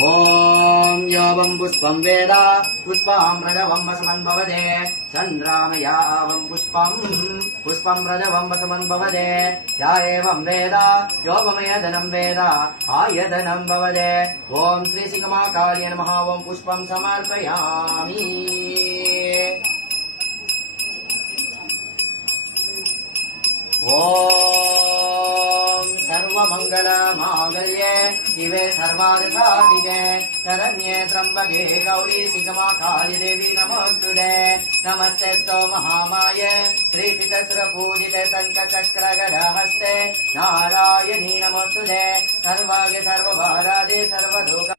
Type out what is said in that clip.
ॐ योऽवं पुष्पं वेद पुष्पं रजवं वसमन् भवते चन्द्रामयावं पुष्पं रजवं वसमन् भवते या एवं वेद योऽवमयदनं वेद आयदनं भवते ॐ श्रीसिंहमाकार्य नमः ॐ पुष्पं समर्पयामि ॐ सर्वमङ्गलमाङ्गल्ये शिवे सर्वार्थसाधिके शरण्ये त्र्यम्बके गौरी सिंहमाकाली देवी नमोस्तुते नमस्तेऽस्तु महामाये श्रीपीठसुरपूजिते शङ्खचक्रगदाहस्ते नारायणी नमोस्तुते सर्वागे सर्वभारादे सर्वदोष